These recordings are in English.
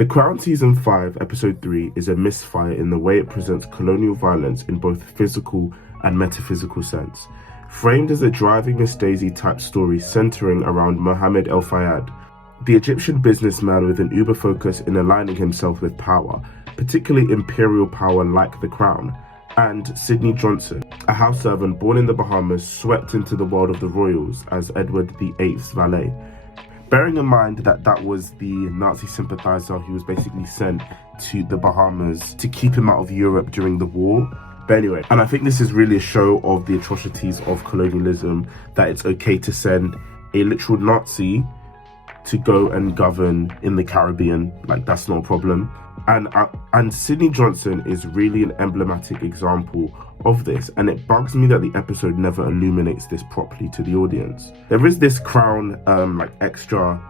The Crown Season 5, Episode 3 is a misfire in the way it presents colonial violence in both physical and metaphysical sense. Framed as a driving Miss Daisy type story centering around Mohammed El-Fayed, the Egyptian businessman with an uber focus in aligning himself with power, particularly imperial power like the Crown, and Sydney Johnson, a house servant born in the Bahamas swept into the world of the royals as Edward VIII's valet. Bearing in mind that that was the Nazi sympathizer who was basically sent to the Bahamas to keep him out of Europe during the war. But anyway, and I think this is really a show of the atrocities of colonialism, that it's okay to send a literal Nazi to go and govern in the Caribbean. Like, that's not a problem. And Sydney Johnson is really an emblematic example of this, and it bugs me that the episode never illuminates this properly to the audience. There is this Crown extra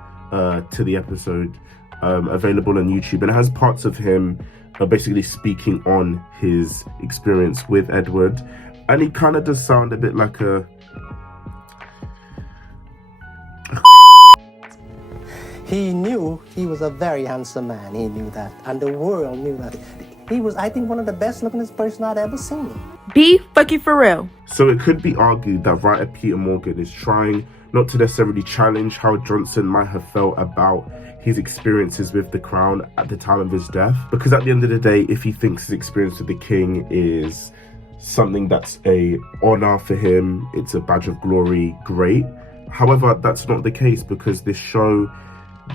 to the episode available on YouTube, and it has parts of him basically speaking on his experience with Edward, and he kind of does sound a bit like a He knew he was a very handsome man. He knew that. And the world knew that. He was, I think, one of the best lookingest person I'd ever seen. Be fucking for real. So it could be argued that writer Peter Morgan is trying not to necessarily challenge how Johnson might have felt about his experiences with the Crown at the time of his death. Because at the end of the day, if he thinks his experience with the King is something that's a honor for him, it's a badge of glory, great. However, that's not the case, because this show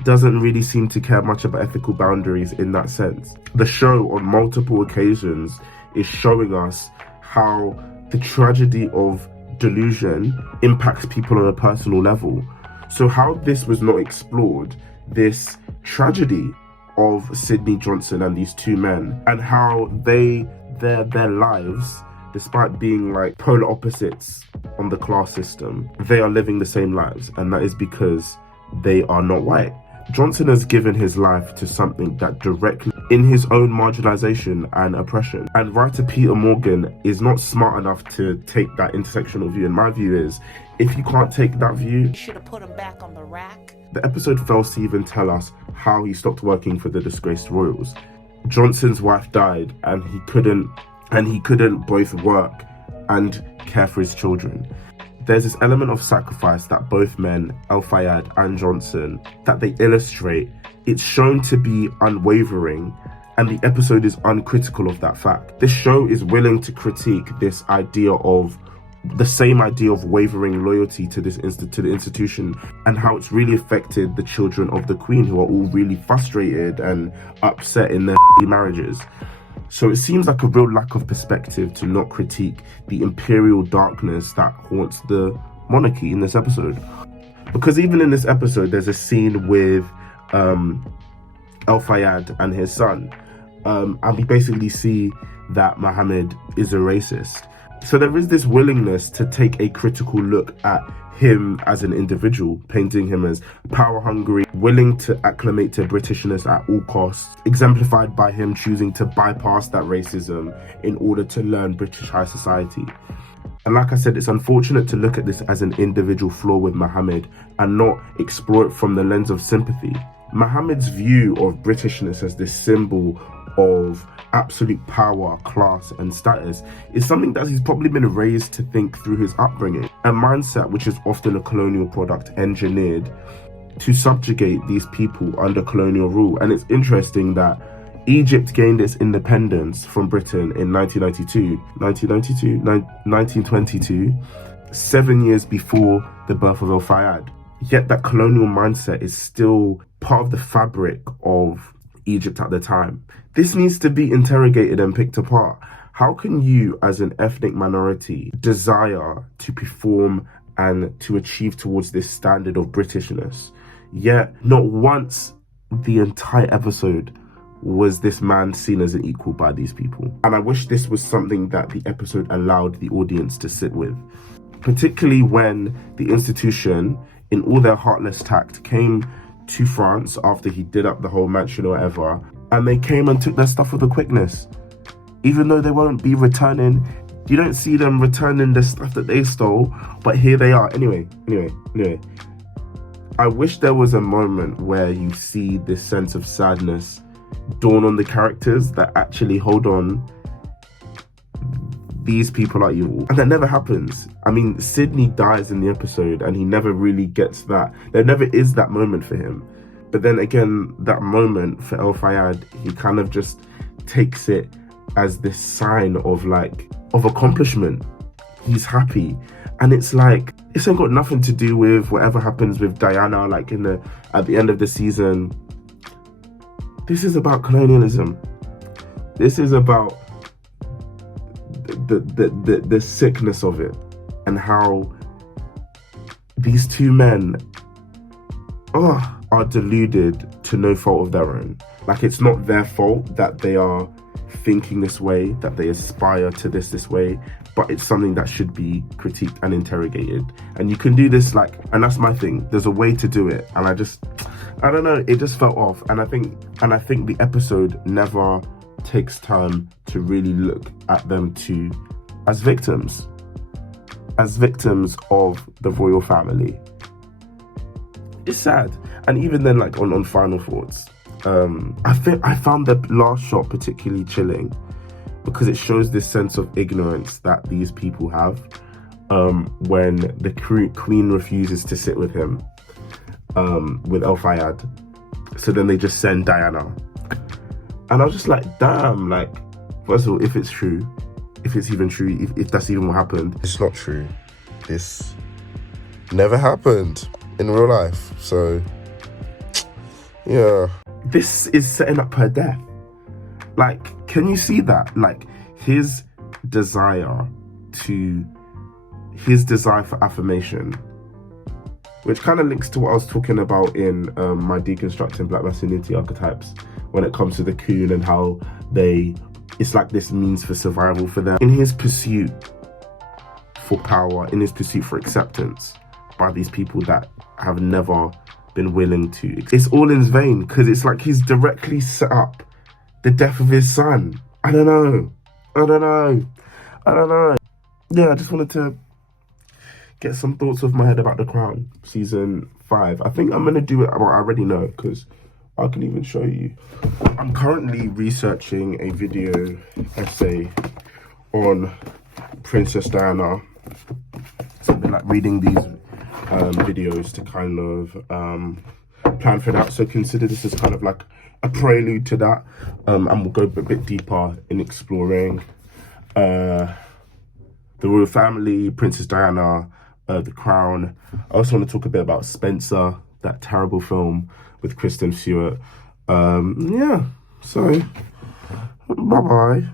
doesn't really seem to care much about ethical boundaries in that sense. The show on multiple occasions is showing us how the tragedy of delusion impacts people on a personal level. So how this was not explored, this tragedy of Sydney Johnson and these two men, and how their lives, despite being like polar opposites on the class system, they are living the same lives, and that is because they are not white. Johnson has given his life to something that directly in his own marginalization and oppression. And writer Peter Morgan is not smart enough to take that intersectional view. And my view is, if you can't take that view, you should have put him back on the rack. The episode fails to even tell us how he stopped working for the disgraced royals. Johnson's wife died, and he couldn't both work and care for his children. There's this element of sacrifice that both men, El-Fayed and Johnson, that they illustrate. It's shown to be unwavering, and the episode is uncritical of that fact. This show is willing to critique this idea of the same idea of wavering loyalty to the institution, and how it's really affected the children of the Queen, who are all really frustrated and upset in their marriages. So it seems like a real lack of perspective to not critique the imperial darkness that haunts the monarchy in this episode. Because even in this episode, there's a scene with El-Fayed and his son. And we basically see that Mohammed is a racist. So there is this willingness to take a critical look at him as an individual, painting him as power-hungry, willing to acclimate to Britishness at all costs, exemplified by him choosing to bypass that racism in order to learn British high society. And like I said, it's unfortunate to look at this as an individual flaw with Mohammed and not explore it from the lens of sympathy. Mohammed's view of Britishness as this symbol of absolute power, class and status is something that he's probably been raised to think through his upbringing, a mindset which is often a colonial product engineered to subjugate these people under colonial rule. And it's interesting that Egypt gained its independence from Britain in 1922, 7 years before the birth of El-Fayed. Yet that colonial mindset is still part of the fabric of Egypt at the time. This needs to be interrogated and picked apart. How can you, as an ethnic minority, desire to perform and to achieve towards this standard of Britishness? Yet, not once the entire episode was this man seen as an equal by these people. And I wish this was something that the episode allowed the audience to sit with. Particularly when the institution, in all their heartless tact, came to France after he did up the whole mansion or whatever, and they came and took their stuff with a quickness. Even though they won't be returning, you don't see them returning the stuff that they stole, but here they are. Anyway. I wish there was a moment where you see this sense of sadness dawn on the characters that actually, hold on, these people are evil. And that never happens. I mean, Sydney dies in the episode and he never really gets that. There never is that moment for him. But then again, that moment for El Fayed, he kind of just takes it as this sign of accomplishment. He's happy. And it's like, it's ain't got nothing to do with whatever happens with Diana, like at the end of the season. This is about colonialism. This is about the sickness of it, and how these two men are deluded to no fault of their own. Like, it's not their fault that they are thinking this way, that they aspire to this way, but it's something that should be critiqued and interrogated. And you can do this, and that's my thing. There's a way to do it, and I don't know, it just felt off. And I think the episode never takes time to really look at them as victims of the royal family. It's sad. And even then, on final thoughts, I found the last shot particularly chilling, because it shows this sense of ignorance that these people have when the queen refuses to sit with him, with El Fayed. So then they just send Diana. And I was just like, damn, first of all, if it's true, if it's even true, if that's even what happened. It's not true. This never happened in real life. So, yeah. This is setting up her death. Can you see that? His desire for affirmation, which kind of links to what I was talking about in my deconstructing black masculinity archetypes, when it comes to the coon and how it's like this means for survival for them. In his pursuit for power, in his pursuit for acceptance by these people that have never been willing to, it's all in vain, because it's like he's directly set up the death of his son. I don't know. Yeah, I just wanted to get some thoughts off my head about The Crown, season 5. I think I'm going to do it, well, I already know, because I can even show you. I'm currently researching a video essay on Princess Diana. So I've been reading these videos to kind of plan for that. So consider this as kind of a prelude to that. And we'll go a bit deeper in exploring the royal family, Princess Diana, The Crown. I also want to talk a bit about Spencer, that terrible film with Kristen Stewart. Yeah, so bye-bye.